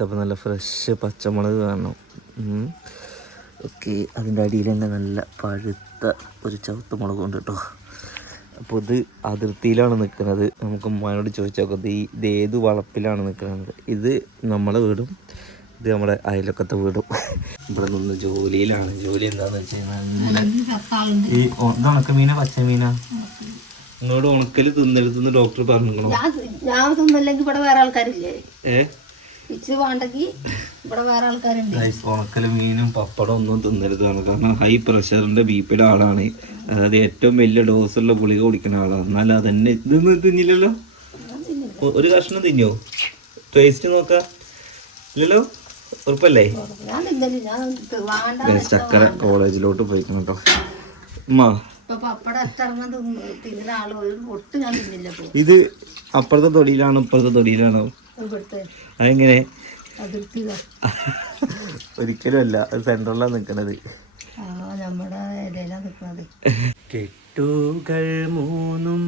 അപ്പോൾ നല്ല ഫ്രഷ് പച്ചമുളക് കാണണം. ഓക്കെ അതിന്റെ അടിയിൽ തന്നെ നല്ല പഴുത്ത ഒരു ചവിത്ത മുളക് ഉണ്ട് കേട്ടോ. അപ്പോൾ ഇത് അതിർത്തിയിലാണ് നിൽക്കുന്നത്. നമുക്ക് ഉമ്മാനോട് ചോദിച്ചാൽ ഇത് ഈ ഇത് ഏത് വളപ്പിലാണ് നിൽക്കുന്നത്? ഇത് നമ്മളെ വീടും ഇത് നമ്മുടെ അയലൊക്കത്തെ വീടും. ഇവിടെ നിന്ന് ജോലിയിലാണ്. ജോലി എന്താണെന്ന് വെച്ച് കഴിഞ്ഞാൽ ഈ ഇത് ഉണക്കമീന പച്ചമീന നിങ്ങളോട് ഉണക്കൽ തിന്നരുതെന്ന് ഡോക്ടർ പറഞ്ഞിരിക്കണോ? ഞാൻ തിന്നില്ലെങ്കിൽ ഇവിടെ വേറെ ആൾക്കാരില്ലേ? ഏ? പിച്ച് വേണ്ടെങ്കിൽ ഇവിടെ വേറെ ആൾക്കാരുണ്ട്. ഉണക്കൽ മീനും പപ്പടം ഒന്നും തിന്നരുതാണ് കാരണം ഹൈ പ്രഷറിന്റെ ബി പിയുടെ ആളാണ്. അതായത് ഏറ്റവും വലിയ ഡോസുള്ള ഗുളിക കുടിക്കുന്ന ആളാണ്. എന്നാൽ അതന്നെ ഇതൊന്നും തിന്നില്ലല്ലോ? ഒരു കഷ്ണം തിന്നോ? ടേസ്റ്റ് നോക്ക. ഇല്ലല്ലോ? ഉറപ്പല്ലേ? ചക്കര കോളേജിലോട്ട് പോയിക്കണം കേട്ടോ ഉമ്മാ. ഇത് അപ്പുറത്തെ തൊടിയിലാണോ ഇപ്പുറത്തെ തൊടിയിലാണോ. അതെങ്ങനെ? ഒരിക്കലും അല്ല ഇലയിലാ നിൽക്കുന്നത് കെട്ടുകൾ മൂന്നും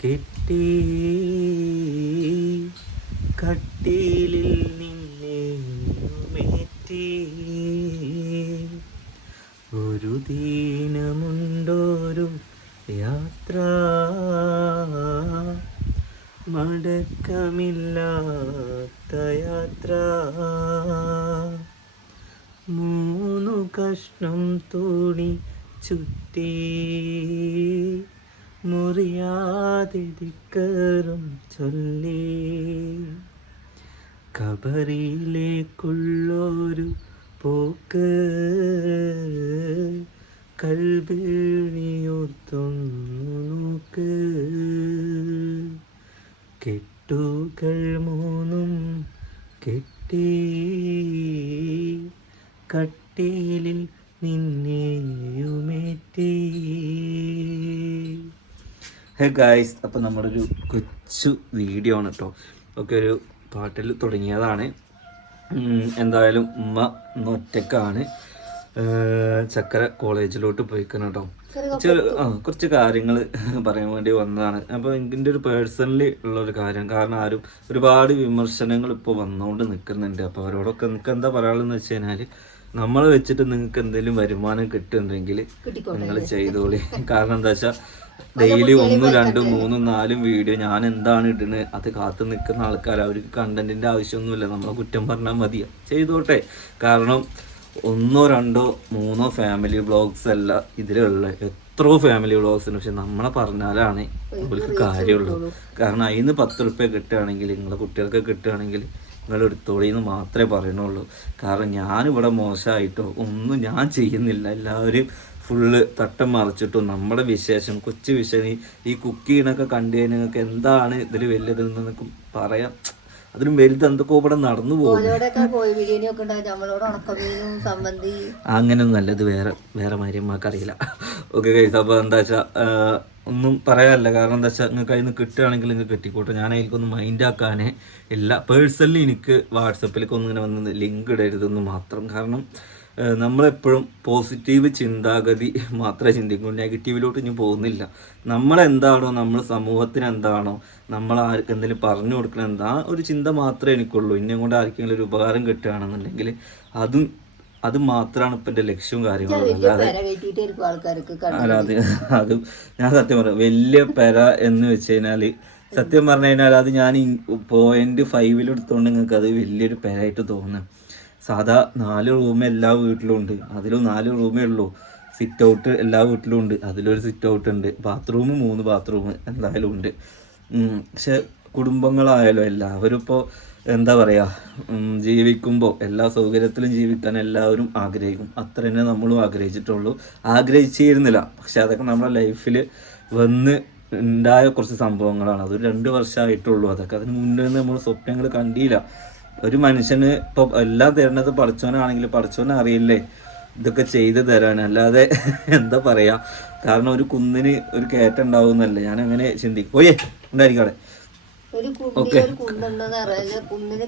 കെട്ടി കട്ടിലിൽ നിന്നെ മേറ്റി ഒരു ദീനമുണ്ടോരു യാത്ര മടക്കമില്ലാത്ത യാത്ര മൂന്നു കഷ്ണം തുണി ചുറ്റി മുറിയാതിരിക്കറും ചൊല്ലി. കബറിയിലേക്കുള്ളൊരു പോക്ക് നോക്ക്. കെട്ടുകൾ മൂന്നും കെട്ടി കട്ടിലിൽ ഹേ ഗായ്സ് അപ്പോൾ നമ്മുടെ ഒരു കൊച്ചു വീഡിയോ ആണ് കേട്ടോ ഒക്കെ ഒരു പാട്ടിൽ തുടങ്ങിയതാണ്. എന്തായാലും ഉമ്മ ഒറ്റക്കാണ്. ചക്കര കോളേജിലോട്ട് പോയിക്കണം കേട്ടോ ആ കുറച്ച് കാര്യങ്ങൾ പറയാൻ വേണ്ടി വന്നതാണ്. അപ്പോൾ എന്റെ ഒരു പേഴ്സണലി ഉള്ള ഒരു കാര്യം. കാരണം ആരും ഒരുപാട് വിമർശനങ്ങൾ ഇപ്പോൾ വന്നുകൊണ്ട് നിൽക്കുന്നുണ്ട് അപ്പോൾ അവരോടൊക്കെ നിൽക്കെന്താ എന്താ പറയാനുള്ളതെന്ന് വെച്ച് കഴിഞ്ഞാൽ നമ്മൾ വെച്ചിട്ട് നിങ്ങൾക്ക് എന്തെങ്കിലും വരുമാനം കിട്ടുന്നുണ്ടെങ്കിൽ നിങ്ങൾ ചെയ്തോളി. കാരണം എന്താ വെച്ചാൽ ഡെയിലി ഒന്നും രണ്ടും മൂന്നും നാലും വീഡിയോ ഞാൻ എന്താണ് ഇടുന്നത് അത് കാത്തു നിൽക്കുന്ന ആൾക്കാർ അവർക്ക് കണ്ടന്റിന്റെ ആവശ്യമൊന്നുമില്ല. നമ്മളെ കുറ്റം പറഞ്ഞാൽ മതി ചെയ്തോട്ടെ. കാരണം ഒന്നോ രണ്ടോ മൂന്നോ ഫാമിലി ബ്ലോഗ്സ് അല്ല ഇതിലുള്ള എത്രയോ ഫാമിലി ബ്ലോഗ്സ് ഉണ്ട്. പക്ഷെ നമ്മളെ പറഞ്ഞാലാണ് അവർക്ക് കാര്യമുള്ളൂ കാരണം അതിന് പത്ത് റുപ്യ കിട്ടുകയാണെങ്കിൽ നിങ്ങളെ കുട്ടികൾക്ക് കിട്ടുകയാണെങ്കിൽ നിങ്ങൾ എടുത്തോളി എന്ന് മാത്രമേ പറയണുള്ളൂ. കാരണം ഞാനിവിടെ മോശമായിട്ടോ ഒന്നും ഞാൻ ചെയ്യുന്നില്ല. എല്ലാവരും ഫുള്ള് തട്ടം മറിച്ചിട്ടും നമ്മുടെ വിശേഷം കൊച്ചു വിശേഷം ഈ- ഈ കുക്ക് ചെയ്യണൊക്കെ കണ്ടു കഴിഞ്ഞാൽ നിങ്ങൾക്ക് എന്താണ് ഇതിൽ വലിയതെന്ന് നിങ്ങൾക്ക് പറയാം. അതിലും വലുത് എന്തൊക്കെ ഇവിടെ നടന്നു പോകും അങ്ങനൊന്നും പോയി ബിരിയാണി ഒക്കെ ഉണ്ടായി ഉണക്കമീനും സംബന്ധി അങ്ങനെയൊന്നും അല്ല ഇത് വേറെ വേറെ മാതിരി അറിയില്ല ഓക്കെ കഴിച്ചു അപ്പോൾ എന്താ വെച്ചാൽ ഒന്നും പറയാനല്ല. കാരണം എന്താ വെച്ചാൽ നിങ്ങൾക്ക് അതിന് കിട്ടുകയാണെങ്കിൽ നിങ്ങൾക്ക് കിട്ടിക്കോട്ടെ. ഞാൻ അതിലേക്കൊന്ന് മൈൻഡ് ആക്കാനേ. ഇല്ല പേഴ്സണലി എനിക്ക് വാട്സപ്പിലേക്ക് ഒന്നും ഇങ്ങനെ വന്ന് ലിങ്ക് ഇടരുതെന്ന് മാത്രം. കാരണം നമ്മളെപ്പോഴും പോസിറ്റീവ് ചിന്താഗതി മാത്രമേ ചിന്തിക്കൂ നെഗറ്റീവിലോട്ട് ഇനി പോകുന്നില്ല. നമ്മളെന്താണോ നമ്മൾ സമൂഹത്തിന് എന്താണോ നമ്മൾ ആർക്ക് എന്തെങ്കിലും പറഞ്ഞു കൊടുക്കണം എന്താ? ഒരു ചിന്ത മാത്രമേ എനിക്കുള്ളൂ. ഇന്നെ കൊണ്ട് ആർക്കെങ്കിലും ഒരു ഉപകാരം കിട്ടുകയാണെന്നുണ്ടെങ്കിൽ അതും അത് മാത്രമാണ് ഇപ്പം എന്റെ ലക്ഷ്യവും കാര്യങ്ങളും. അല്ലാതെ അല്ലാതെ അത് ഞാൻ സത്യം പറയാം. വലിയ പെര എന്ന് വെച്ച് കഴിഞ്ഞാൽ സത്യം പറഞ്ഞു കഴിഞ്ഞാൽ അത് ഞാൻ പോയിന്റ് ഫൈവിൽ എടുത്തോണ്ട് നിങ്ങൾക്ക് അത് വലിയൊരു പെരായിട്ട് തോന്നുന്നു. സാധാ നാല് റൂം എല്ലാ വീട്ടിലും ഉണ്ട്. അതിലും നാല് റൂമേ ഉള്ളൂ. സിറ്റ് ഔട്ട് എല്ലാ വീട്ടിലും ഉണ്ട്. അതിലൊരു സിറ്റ് ഔട്ട് ഉണ്ട്. ബാത്റൂം മൂന്ന് ബാത്റൂം എന്തായാലും ഉണ്ട്. പക്ഷെ കുടുംബങ്ങളായാലും എല്ലാവരും ഇപ്പോൾ എന്താ പറയുക ജീവിക്കുമ്പോൾ എല്ലാ സൗകര്യത്തിലും ജീവിക്കാൻ എല്ലാവരും ആഗ്രഹിക്കും. അത്ര തന്നെ നമ്മളും ആഗ്രഹിച്ചിട്ടുള്ളൂ. ആഗ്രഹിച്ചിരുന്നില്ല. പക്ഷെ അതൊക്കെ നമ്മുടെ ലൈഫിൽ വന്ന് ഉണ്ടായ കുറച്ച് സംഭവങ്ങളാണ്. അതൊരു രണ്ട് വർഷമായിട്ടുള്ളൂ അതൊക്കെ അതിന് മുന്നേ നമ്മൾ സ്വപ്നങ്ങൾ കണ്ടില്ല. ഒരു മനുഷ്യന് ഇപ്പോൾ എല്ലാം തരുന്നത് പഠിച്ചവനാണെങ്കിൽ പഠിച്ചവനെ അറിയില്ലേ ഇതൊക്കെ ചെയ്ത് തരാൻ. അല്ലാതെ എന്താ പറയാ കാരണം ഒരു കുന്നിന് ഒരു കയറ്റം ഉണ്ടാവുന്നല്ലേ ഞാൻ അങ്ങനെ ചിന്തിക്കും ഓയേ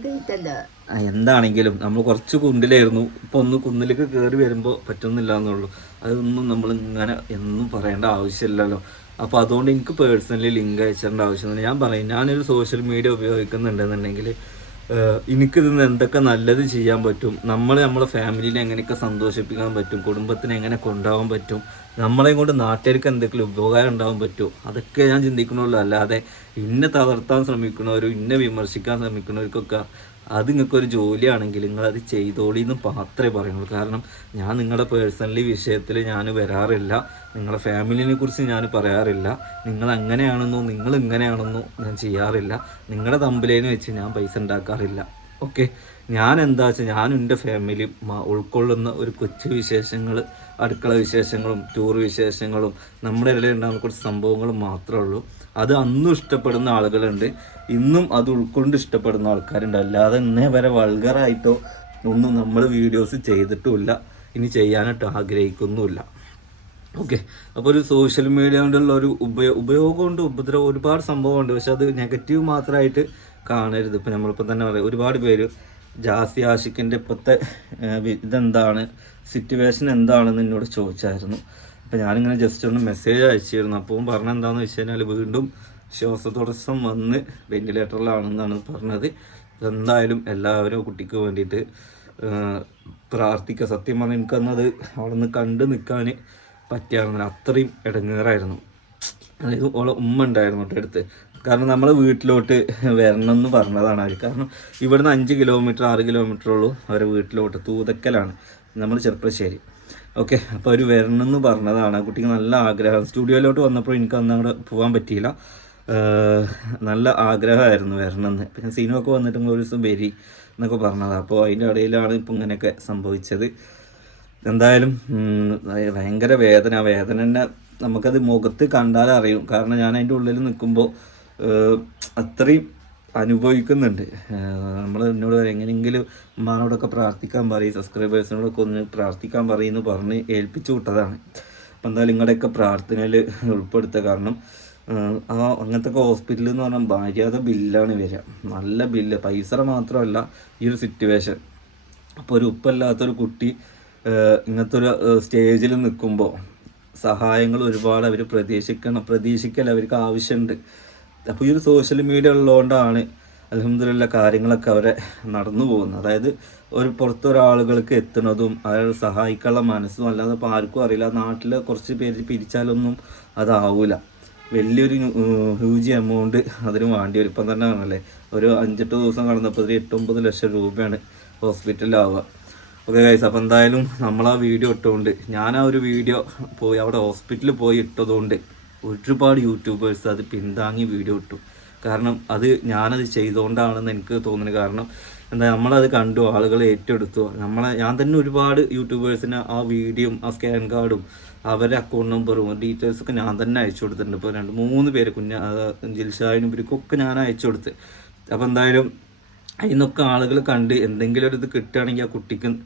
കയറ്റല്ല. ആ, എന്താണെങ്കിലും നമ്മൾ കുറച്ച് കുണ്ടിലായിരുന്നു. ഇപ്പൊ ഒന്ന് കുന്നിലേക്ക് കയറി വരുമ്പോൾ പറ്റുന്നില്ല എന്നുള്ളൂ. അതൊന്നും നമ്മൾ ഇങ്ങനെ എന്നും പറയേണ്ട ആവശ്യമില്ലല്ലോ. അപ്പോൾ അതുകൊണ്ട് എനിക്ക് പേഴ്സണലി ലിങ്ക് അയച്ചേണ്ട ആവശ്യമൊന്നുമില്ല ഞാൻ പറയും ഞാനൊരു സോഷ്യൽ മീഡിയ ഉപയോഗിക്കുന്നുണ്ടെന്നുണ്ടെങ്കിൽ ഏഹ് എനിക്കിതിന്ന് എന്തൊക്കെ നല്ലത് ചെയ്യാൻ പറ്റും? നമ്മൾ നമ്മളെ ഫാമിലിനെ എങ്ങനെയൊക്കെ സന്തോഷിപ്പിക്കാൻ പറ്റും? കുടുംബത്തിനെ എങ്ങനെ കൊണ്ടുപോകാൻ പറ്റും? നമ്മളെയും കൊണ്ട് നാട്ടുകാർക്ക് എന്തെങ്കിലും ഉപകാരം ഉണ്ടാവാൻ പറ്റുമോ? അതൊക്കെ ഞാൻ ചിന്തിക്കണുള്ളൂ. അല്ലാതെ ഇന്നെ തളർത്താൻ ശ്രമിക്കുന്നവരും ഇന്നെ വിമർശിക്കാൻ ശ്രമിക്കുന്നവർക്കൊക്കെ അത് നിങ്ങൾക്കൊരു ജോലിയാണെങ്കിൽ നിങ്ങളത് ചെയ്തോളി എന്ന് മാത്രമേ പറയുള്ളൂ കാരണം ഞാൻ നിങ്ങളുടെ പേഴ്സണലി വിഷയത്തിൽ ഞാൻ വരാറില്ല. നിങ്ങളുടെ ഫാമിലിനെ കുറിച്ച് ഞാൻ പറയാറില്ല. നിങ്ങൾ അങ്ങനെയാണെന്നോ നിങ്ങൾ ഇങ്ങനെയാണെന്നോ ഞാൻ ചെയ്യാറില്ല. നിങ്ങളുടെ തമ്പിലേന്ന് വെച്ച് ഞാൻ പൈസ ഉണ്ടാക്കാറില്ല. ഓക്കെ ഞാൻ എന്താ വെച്ചാൽ ഞാനും എന്റെ ഫാമിലി ഉൾക്കൊള്ളുന്ന ഒരു കൊച്ചു വിശേഷങ്ങൾ അടുക്കള വിശേഷങ്ങളും ടൂർ വിശേഷങ്ങളും നമ്മുടെ ഇടയിൽ ഉണ്ടാകുന്ന കുറച്ച് സംഭവങ്ങളും മാത്രമേ ഉള്ളൂ. അത് അന്നും ഇഷ്ടപ്പെടുന്ന ആളുകളുണ്ട്. ഇന്നും അത് ഉൾക്കൊണ്ട് ഇഷ്ടപ്പെടുന്ന ആൾക്കാരുണ്ട്. അല്ലാതെ ഇന്നേ വരെ വൾഗറായിട്ടോ ഒന്നും നമ്മൾ വീഡിയോസ് ചെയ്തിട്ടുമില്ല. ഇനി ചെയ്യാനായിട്ട് ആഗ്രഹിക്കുന്നുമില്ല. ഓക്കെ അപ്പോൾ ഒരു സോഷ്യൽ മീഡിയ കൊണ്ടുള്ള ഒരു ഉപയോ ഉപയോഗമുണ്ട്. ഉപദ്രവം ഒരുപാട് സംഭവമുണ്ട്. പക്ഷെ അത് നെഗറ്റീവ് മാത്രമായിട്ട് കാണരുത്. ഇപ്പം നമ്മളിപ്പോൾ തന്നെ പറയാം. ഒരുപാട് പേര് ജാസി ആഷിക്കിന്റെ ഇപ്പോഴത്തെ ഇതെന്താണ്? സിറ്റുവേഷൻ എന്താണെന്ന് എന്നോട് ചോദിച്ചായിരുന്നു. അപ്പോൾ ഞാനിങ്ങനെ ജസ്റ്റ് ഒന്ന് മെസ്സേജ് അയച്ചിരുന്നു. അപ്പോൾ പറഞ്ഞ എന്താണെന്ന് വെച്ച് കഴിഞ്ഞാൽ വീണ്ടും ശ്വാസതടസ്സം വന്ന് വെന്റിലേറ്ററിലാണെന്നാണ് പറഞ്ഞത്. എന്തായാലും എല്ലാവരും കുട്ടിക്ക് വേണ്ടിയിട്ട് പ്രാർത്ഥിക്കുക സത്യം പറഞ്ഞാൽ എനിക്കന്നത് അവിടെ നിന്ന് കണ്ട് നിൽക്കാൻ പറ്റിയായിരുന്നു അത്രയും ഇടങ്ങേറായിരുന്നു അതായത് ഓളെ ഉമ്മ ഉണ്ടായിരുന്നു അടുത്ത്. കാരണം നമ്മളെ വീട്ടിലോട്ട് വരണം എന്ന് പറഞ്ഞതാണ് അവർ കാരണം ഇവിടുന്ന് അഞ്ച് കിലോമീറ്റർ ആറ് കിലോമീറ്റർ ഉള്ളൂ അവരെ വീട്ടിലോട്ട്. തൂതക്കലാണ്. നമ്മൾ ചെറുപ്പശ്ശേരി ഓക്കെ അപ്പോൾ അവർ വരണം എന്ന് പറഞ്ഞതാണ്. ആ കുട്ടിക്ക് നല്ല ആഗ്രഹം. സ്റ്റുഡിയോയിലോട്ട് വന്നപ്പോൾ എനിക്ക് അന്ന് അവിടെ പോകാൻ പറ്റിയില്ല. നല്ല ആഗ്രഹമായിരുന്നു വരണമെന്ന്. പിന്നെ സീനൊക്കെ വന്നിട്ട് ഒരു ദിവസം വരി എന്നൊക്കെ പറഞ്ഞത്. അപ്പോൾ അതിന്റെ ഇടയിലാണ് ഇപ്പം ഇങ്ങനെയൊക്കെ സംഭവിച്ചത്. എന്തായാലും ഭയങ്കര വേദന. വേദന തന്നെ നമുക്കത് മുഖത്ത് കണ്ടാലറിയും. കാരണം ഞാൻ അതിന്റെ ഉള്ളിൽ നിൽക്കുമ്പോൾ അത്രയും അനുഭവിക്കുന്നുണ്ട്. നമ്മൾ എന്നോട് എങ്ങനെയെങ്കിലും ഉമ്മാനോടൊക്കെ പ്രാർത്ഥിക്കാൻ പറയും സബ്സ്ക്രൈബേഴ്സിനോടൊക്കെ ഒന്ന് പ്രാർത്ഥിക്കാൻ പറയുമെന്ന് പറഞ്ഞ് ഏൽപ്പിച്ചു വിട്ടതാണ്. അപ്പം എന്തായാലും നിങ്ങളുടെയൊക്കെ പ്രാർത്ഥനയിൽ ഉൾപ്പെടുത്തുക. കാരണം ആ അങ്ങനത്തെ ഹോസ്പിറ്റലിൽ എന്ന് പറഞ്ഞാൽ മര്യാദ ബില്ലാണ് വരിക. നല്ല ബില്ല് പൈസ മാത്രമല്ല ഈ ഒരു സിറ്റുവേഷൻ അപ്പോൾ ഒരു ഉപ്പല്ലാത്തൊരു കുട്ടി ഇങ്ങനത്തെ ഒരു സ്റ്റേജിൽ നിൽക്കുമ്പോൾ സഹായങ്ങൾ ഒരുപാട് അവർ പ്രതീക്ഷിക്കണം പ്രതീക്ഷിക്കൽ അവർക്ക് ആവശ്യമുണ്ട് അപ്പോൾ ഈ ഒരു സോഷ്യൽ മീഡിയ ഉള്ളതുകൊണ്ടാണ് അലഹമില്ല കാര്യങ്ങളൊക്കെ അവരെ നടന്നു പോകുന്നത്. അതായത് ഒരു പുറത്തൊരാളുകൾക്ക് എത്തുന്നതും അയാൾ സഹായിക്കാനുള്ള മനസ്സും അല്ലാതെ ഇപ്പോൾ ആർക്കും അറിയില്ല. നാട്ടിൽ കുറച്ച് പേര് പിരിച്ചാലൊന്നും അതാവൂല. വലിയൊരു ഹ്യൂജ് എമൗണ്ട് അതിന് വേണ്ടി വരും. ഇപ്പം തന്നെ ആണല്ലേ ഒരു അഞ്ചെട്ട് ദിവസം കടന്നപ്പോൾ എട്ടൊമ്പത് ലക്ഷം രൂപയാണ് ഹോസ്പിറ്റലിലാവുക ഓക്കെ ഗൈസ് അപ്പോൾ എന്തായാലും നമ്മൾ ആ വീഡിയോ ഇട്ടുകൊണ്ട് ഞാൻ ആ ഒരു വീഡിയോ പോയി അവിടെ ഹോസ്പിറ്റലിൽ പോയി ഇട്ടതുകൊണ്ട് ഒരുപാട് യൂട്യൂബേഴ്സ് അത് പിന്താങ്ങി വീഡിയോ ഇട്ടു. കാരണം അത് ഞാനത് ചെയ്തുകൊണ്ടാണെന്ന് എനിക്ക് തോന്നുന്നത് കാരണം എന്താ നമ്മളത് കണ്ടു ആളുകൾ ഏറ്റെടുത്തു. നമ്മളെ ഞാൻ തന്നെ ഒരുപാട് യൂട്യൂബേഴ്സിന് ആ വീഡിയോ ആ സ്കാൻ കാർഡും അവരുടെ അക്കൗണ്ട് നമ്പറും ഡീറ്റെയിൽസ് ഒക്കെ ഞാൻ തന്നെ അയച്ചു കൊടുത്തിട്ടുണ്ട്. ഇപ്പോൾ രണ്ട് മൂന്ന് പേര് കുഞ്ഞ ജിൽഷായനും ഇവർക്കൊക്കെ ഞാൻ അയച്ചു കൊടുത്ത്. അപ്പോൾ എന്തായാലും അതിന്നൊക്കെ ആളുകൾ കണ്ട് എന്തെങ്കിലും ഒരു ഇത് കിട്ടുകയാണെങ്കിൽ ആ കുട്ടിക്ക്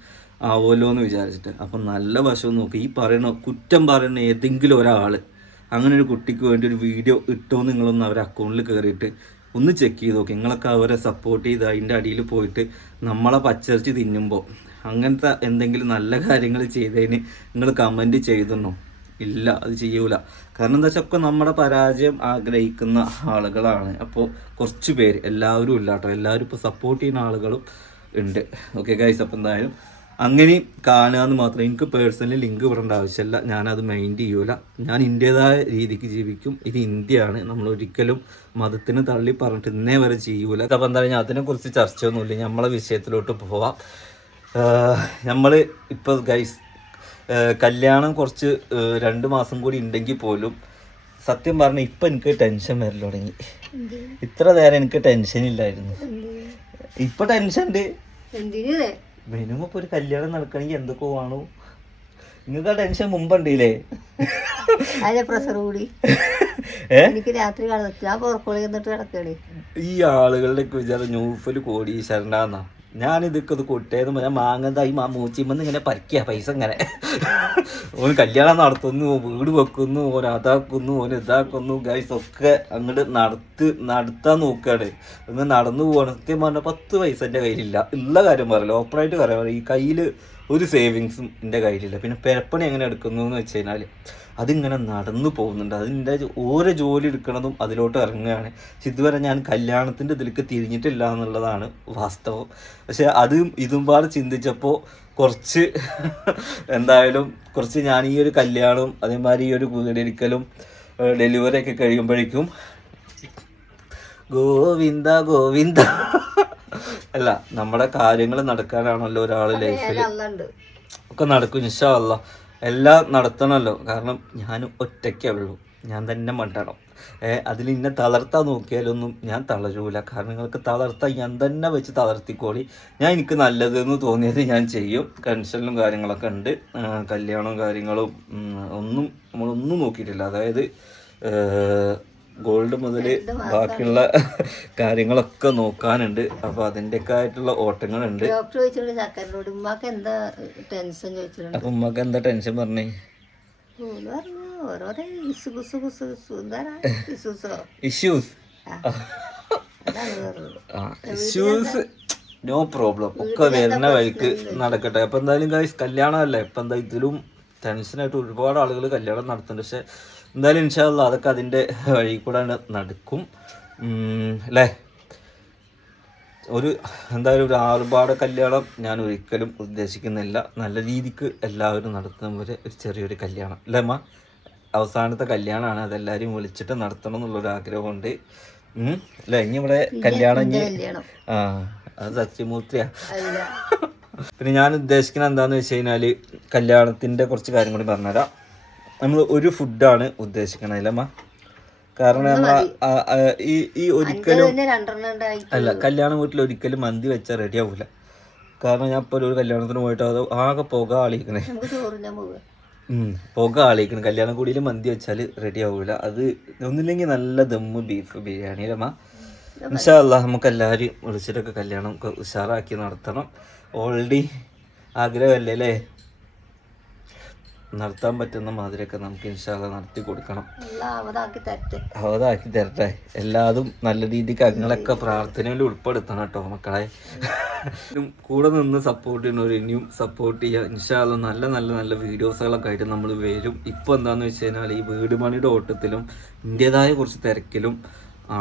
ആവുമല്ലോ എന്ന് വിചാരിച്ചിട്ട്. അപ്പം നല്ല വശം നോക്കി. ഈ പറയുന്ന കുറ്റം പറയുന്ന ഏതെങ്കിലും ഒരാൾ അങ്ങനെ ഒരു കുട്ടിക്ക് വേണ്ടി ഒരു വീഡിയോ ഇട്ടോ നിങ്ങളൊന്ന് അവരെ അക്കൗണ്ടിൽ കയറിയിട്ട് ഒന്ന് ചെക്ക് ചെയ്ത് നോക്കി. നിങ്ങളൊക്കെ അവരെ സപ്പോർട്ട് ചെയ്ത് അതിന്റെ അടിയിൽ പോയിട്ട് നമ്മളെ പച്ചരിച്ച് തിന്നുമ്പോൾ അങ്ങനത്തെ എന്തെങ്കിലും നല്ല കാര്യങ്ങൾ ചെയ്തതിന് നിങ്ങൾ കമന്റ് ചെയ്തെന്നോ? ഇല്ല അത് ചെയ്യൂല. കാരണം എന്താ വെച്ചാൽ ഒക്കെ നമ്മുടെ പരാജയം ആഗ്രഹിക്കുന്ന ആളുകളാണ്. അപ്പോൾ കുറച്ച് പേര് എല്ലാവരും ഇല്ല കേട്ടോ എല്ലാവരും ഇപ്പോൾ സപ്പോർട്ട് ചെയ്യുന്ന ആളുകളും ഉണ്ട്. ഓക്കെ ഗൈസ് അപ്പോൾ എന്തായാലും അങ്ങനെ കാണുക എന്ന് മാത്രം എനിക്ക് പേഴ്സണലി ലിങ്ക് വിടേണ്ട ആവശ്യമില്ല. ഞാനത് മൈൻഡ് ചെയ്യൂല. ഞാൻ ഇന്ത്യതായ രീതിക്ക് ജീവിക്കും. ഇത് ഇന്ത്യയാണ്. നമ്മൾ ഒരിക്കലും മതത്തിന് തള്ളി പറഞ്ഞിട്ട് ഇന്നേ വരെ ചെയ്യൂല അപ്പം എന്തായാലും പറയുക അതിനെക്കുറിച്ച് ചർച്ചയൊന്നുമില്ല. നമ്മളെ വിഷയത്തിലോട്ട് പോവാം. നമ്മൾ ഇപ്പോൾ ഗൈസ് കല്യാണം കുറച്ച് രണ്ട് മാസം കൂടി ഉണ്ടെങ്കിൽ പോലും സത്യം പറഞ്ഞാൽ ഇപ്പം എനിക്ക് ടെൻഷൻ വരൽ തുടങ്ങി. ഇത്ര നേരം എനിക്ക് ടെൻഷൻ ഇല്ലായിരുന്നു. ഇപ്പം ടെൻഷൻ ഉണ്ട്. എന്തിന് മിനിമം ഒരു കല്യാണം നടക്കണമെങ്കിൽ എന്തൊക്കെ വേണോ? നിങ്ങൾക്ക് ആ ടെൻഷൻ മുമ്പുണ്ടല്ലേ? അതിന്റെ പ്രഷർ കൂടി. എനിക്ക് രാത്രി കിടന്നിട്ട് ഞാൻ പുറക്കോളി എന്നിട്ട് കിടക്കണേ ഈ ആളുകളുടെ വിചാരം ന്യൂഫൽ കോടീശ്വരനാന്നാ. ഞാൻ ഇതൊക്കെ ഇത് കൊട്ടേന്ന് പറഞ്ഞാൽ മാങ്ങതായി മാ മൂച്ചിമെന്ന് ഇങ്ങനെ പരിക്കുക പൈസ ഇങ്ങനെ. ഓന് കല്യാണം നടത്തുന്നു വീട് വെക്കുന്നു ഓൻ അതാക്കുന്നു ഓൻ ഇതാക്കുന്നു ഗൈസ് ഒക്കെ അങ്ങോട്ട് നടത്ത് നടത്താൻ നോക്കുകയാണ് ഇങ്ങനെ നടന്നു പോകണം സത്യം പറഞ്ഞാൽ പത്ത് പൈസ എന്റെ കയ്യിലില്ല. ഉള്ള കാര്യം പറയല്ലോ. ഓപ്പണായിട്ട് പറയാം ഈ കയ്യിൽ ഒരു സേവിങ്സും എന്റെ കയ്യിലില്ല. പിന്നെ പെരപ്പണി എങ്ങനെ എടുക്കുന്നു എന്ന് വെച്ച് കഴിഞ്ഞാൽ അതിങ്ങനെ നടന്നു പോകുന്നുണ്ട്. അതിന്റെ ഓരോ ജോലി എടുക്കുന്നതും അതിലോട്ട് ഇറങ്ങുകയാണ്. ഇതുവരെ ഞാൻ കല്യാണത്തിന്റെ ഇതിലേക്ക് തിരിഞ്ഞിട്ടില്ല എന്നുള്ളതാണ് വാസ്തവം. പക്ഷേ അതും ഇതും പാടെ ചിന്തിച്ചപ്പോൾ കുറച്ച് എന്തായാലും കുറച്ച് ഞാൻ ഈ ഒരു കല്യാണം അതേമാതിരി ഈ ഒരു വീടിരിക്കലും ഡെലിവറി ഒക്കെ കഴിയുമ്പോഴേക്കും ഗോവിന്ദ ഗോവിന്ദ. അല്ല നമ്മുടെ കാര്യങ്ങൾ നടക്കാനാണല്ലോ ഒരാൾ ലൈഫിൽ ഒക്കെ നടക്കും ഇൻഷാ അല്ല എല്ലാം നടത്തണമല്ലോ. കാരണം ഞാൻ ഒറ്റയ്ക്കേ ഉള്ളൂ. ഞാൻ തന്നെ മണ്ടണം. അതിൽ ഇന്നെ തളർത്താൻ നോക്കിയാലൊന്നും ഞാൻ തളരൂല. കാരണം നിങ്ങൾക്ക് തളർത്താൻ ഞാൻ തന്നെ വെച്ച് തളർത്തിക്കോളി. ഞാൻ എനിക്ക് നല്ലതെന്ന് തോന്നിയത് ഞാൻ ചെയ്യും. ടെൻഷനിലും കാര്യങ്ങളൊക്കെ ഉണ്ട്. കല്യാണവും കാര്യങ്ങളും ഒന്നും നമ്മളൊന്നും നോക്കിയിട്ടില്ല. അതായത് ഗോൾഡ് മുതൽ ബാക്കിയുള്ള കാര്യങ്ങളൊക്കെ നോക്കാനുണ്ട്. അപ്പോൾ അതിന്റെയൊക്കെ ആയിട്ടുള്ള ഓട്ടങ്ങളുണ്ട്. ചക്കരനോട് ഉമ്മാക്ക് എന്താ ടെൻഷൻ പറഞ്ഞേ? ഇഷ്യൂസ് ഇഷ്യൂസ് നോ പ്രോബ്ലം ഒക്കെ വരുന്ന വഴിക്ക് നടക്കട്ടെ. അപ്പൊ എന്തായാലും കല്യാണമല്ലേ? ഇപ്പൊ എന്താ ഇതിലും ടെൻഷനായിട്ട് ഒരുപാട് ആളുകൾ കല്യാണം നടത്തുന്നുണ്ട്. പക്ഷെ എന്തായാലും ഇൻഷാല്ല അതൊക്കെ അതിന്റെ വഴി കൂടെ നടക്കും. അല്ലേ ഒരു എന്തായാലും ഒരു ആർഭാട കല്യാണം ഞാൻ ഒരിക്കലും ഉദ്ദേശിക്കുന്നില്ല. നല്ല രീതിക്ക് എല്ലാവരും നടത്തുന്ന പോലെ ഒരു ചെറിയൊരു കല്യാണം. അല്ലേ അമ്മ? അവസാനത്തെ കല്യാണമാണ് അതെല്ലാവരും വിളിച്ചിട്ട് നടത്തണം എന്നുള്ളൊരു ആഗ്രഹമുണ്ട്. അല്ല ഇനി ഇവിടെ കല്യാണം ഇനി ആ അത് സത്യമൂർത്തിയാ പിന്നെ ഞാൻ ഉദ്ദേശിക്കുന്നത് എന്താണെന്ന് വെച്ച് കഴിഞ്ഞാൽ കല്യാണത്തിന്റെ കുറച്ച് കാര്യം കൂടി പറഞ്ഞുതരാം. നമ്മൾ ഒരു ഫുഡാണ് ഉദ്ദേശിക്കണത് അല്ലേ അമ്മ? കാരണം നമ്മൾ ഈ ഈ ഒരിക്കലും അല്ല കല്യാണ വീട്ടിൽ ഒരിക്കലും മന്തി വെച്ചാൽ റെഡി ആവില്ല കാരണം ഞാൻ ഇപ്പോൾ ഒരു കല്യാണത്തിന് പോയിട്ട് അത് ആകെ പുക ആളിക്കണേ പുക. ആളിക്കണം കല്യാണ കൂടിയിൽ മന്തി വെച്ചാൽ റെഡി ആവില്ല അത് ഒന്നില്ലെങ്കിൽ നല്ല ദമ്മ് ബീഫ് ബിരിയാണി അല്ലമ്മ ഇൻഷാല്ല നമുക്ക് എല്ലാവരും വിളിച്ചിട്ടൊക്കെ കല്യാണം ഉഷാറാക്കി നടത്തണം. ഓൾറെഡി ആഗ്രഹമല്ലേ അല്ലേ? നടത്താൻ പറ്റുന്ന മാതിരിയൊക്കെ നമുക്ക് ഇൻഷാല്ല നടത്തി കൊടുക്കണം. അവതാക്കി തരട്ടെ. എല്ലാതും നല്ല രീതിക്ക് അങ്ങളൊക്കെ പ്രാർത്ഥനയിൽ ഉൾപ്പെടുത്തണം കേട്ടോ മക്കളെ. കൂടെ നിന്ന് സപ്പോർട്ട് ചെയ്യുന്നവർ ഇനിയും സപ്പോർട്ട് ചെയ്യുക ഇൻഷാല്ല നല്ല നല്ല നല്ല വീഡിയോസുകളൊക്കെ ആയിട്ട് നമ്മൾ വരും. ഇപ്പോൾ എന്താണെന്ന് വെച്ച് കഴിഞ്ഞാൽ ഈ വീട് പണിയുടെ ഓട്ടത്തിലും ഇന്റേതായ കുറച്ച് തിരക്കിലും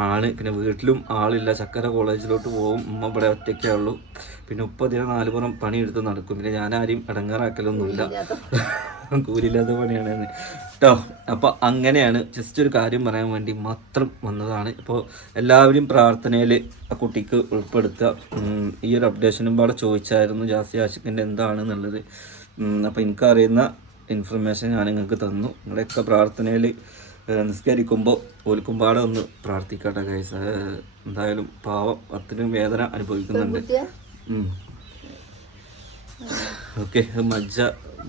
ആണ്. പിന്നെ വീട്ടിലും ആളില്ല. ചക്കര കോളേജിലോട്ട് പോകും. ഉമ്മ ഇവിടെ ഒറ്റയ്ക്കേ ഉള്ളൂ. പിന്നെ ഉപ്പ ദിനം നാല് പുറം പണിയെടുത്ത് നടക്കും. പിന്നെ ഞാൻ ആരെയും ഇടങ്ങാറാക്കലൊന്നുമില്ല കൂലില്ലാത്ത പണിയാണ് കേട്ടോ അപ്പോൾ അങ്ങനെയാണ് ജസ്റ്റ് ഒരു കാര്യം പറയാൻ വേണ്ടി മാത്രം വന്നതാണ്. ഇപ്പോൾ എല്ലാവരും പ്രാർത്ഥനയിൽ ആ കുട്ടിക്ക് ഉൾപ്പെടുത്തുക. ഈ ഒരു അപ്ഡേഷനും പാടെ ചോദിച്ചായിരുന്നു ജാസ്തി ആഷിഖിന്റെ എന്താണെന്നുള്ളത്. അപ്പോൾ എനിക്കറിയുന്ന ഇൻഫർമേഷൻ ഞാൻ നിങ്ങൾക്ക് തന്നു. നിങ്ങളുടെയൊക്കെ പ്രാർത്ഥനയിൽ നിസ്കരിക്കുമ്പോൾ ഓൽക്കും പാടെ ഒന്ന് പ്രാർത്ഥിക്കട്ടെ കൈസ എന്തായാലും പാവം അത്രയും വേദന അനുഭവിക്കുന്നുണ്ട്. ഓക്കെ മജ്ജ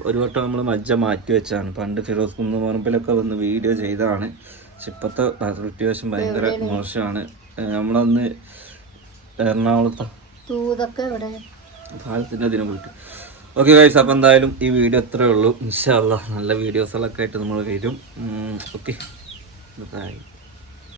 ഒരു വട്ടം നമ്മൾ മജ്ജ മാറ്റി വെച്ചാണ്. പണ്ട് ഫിറോസ് കുന്നുമറമ്പിലൊക്കെ വന്ന് വീഡിയോ ചെയ്തതാണ്. പക്ഷെ ഇപ്പോഴത്തെ സിറ്റുവേഷൻ ഭയങ്കര മോശമാണ്. നമ്മളന്ന് എറണാകുളത്ത് പാലത്തിന്റെ അതിനെ പോയിട്ട്. ഓക്കെ ഗൈസ് അപ്പോൾ എന്തായാലും ഈ വീഡിയോ ഇത്രയേ ഉള്ളൂ. ഇൻഷാല്ല നല്ല വീഡിയോസുകളൊക്കെ ആയിട്ട് നമ്മൾ വരും. ഓക്കെ. ബൈ